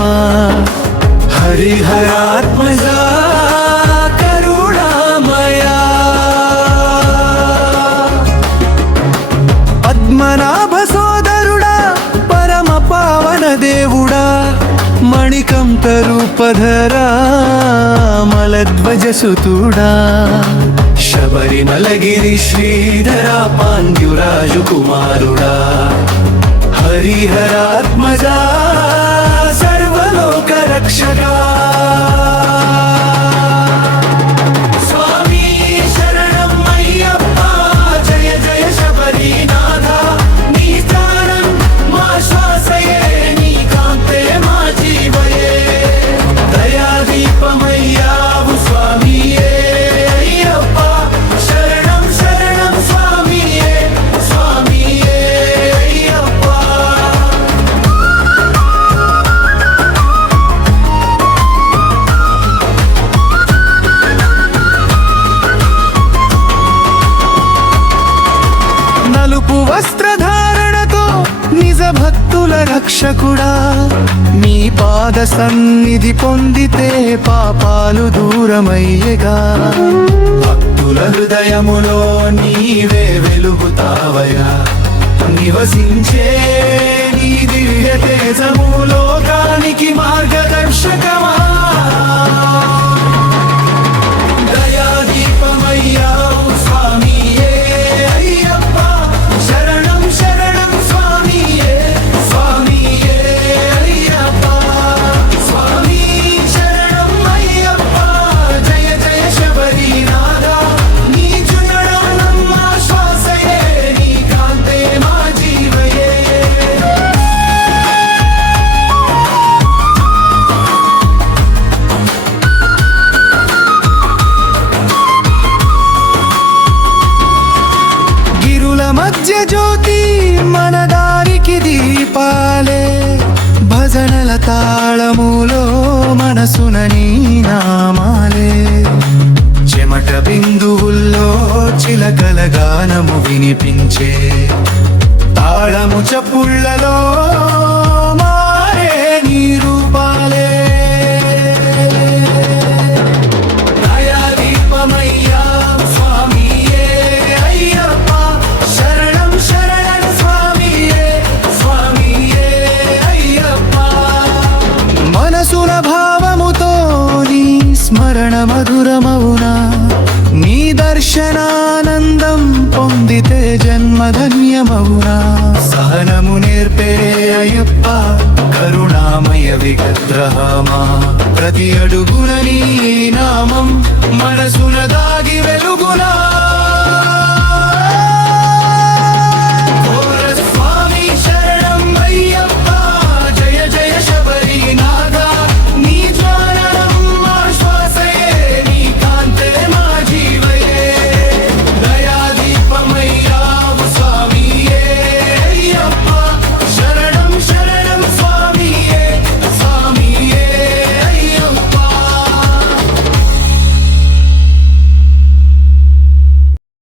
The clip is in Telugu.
అయ్యప్ప హరిహరాత్మజా కరుణామయా పద్మనాభ సోదరుడా పరమ పావన దేవుడా మణికంఠ రూపధరా మలధ్వజసుతుడా శబరిమలగిరి శ్రీధరా పాండ్యురాజు కుమారుడా హరిహరాత్మజా సర్వలోక రక్షగా స్వామి శరణం అయ్యప్ప జయ జయ శబరీనాథ నీ స్థానం మా శ్వాసయే నీ కాంతే మా జీవయే దయాదీపమయ్యావు స్వామియే అయ్యప్ప శరణం శరణం స్వామియే స్వామియే అయ్యప్ప నలుపు వస్త్రధారణతో నిజ భక్తుల రక్షకుడా నీ పాద సన్నిధి పొందితే పాపాలు దూరమయ్యగా భక్తుల హృదయములో నీవే వెలుగుతావయా నివసించే నీ దివ్య తేజము లోకానికి మార్గదర్శకమా దయాదీపమయ్యావు స్వామియే అయ్యప్ప శరణం శరణం స్వామియే స్వామియే అయ్యప్ప స్వామి శరణం అయ్యప్ప జయ జయ శబరీనాథ నీ చునడం నమ్మ శ్వాసయే నీ కాంతే మా జీవయే గిరుల మధ్య జ్యోతి మన దారికి దీపాలే భజనల తాళములో మనసున నీ నామాలే చెమట బిందువుల్లో చిలకల గానము వినిపించే తాళము చప్పుళ్ళలో మారే నీ రూపాలే దయాదీపమయ్యా స్వామియే అయ్యప్ప శరణం శరణం స్వామియే స్వామియే అయ్యప్ప మనసుల భావముతో నీ స్మరణ మధురమవునా నీ దర్శనానందం పొందితే జన్మధన్యమవునా సహనము నేర్పే అయ్యప్ప కరుణామయ విగ్రహమా ప్రతి అడుగున నీ నామం మనసున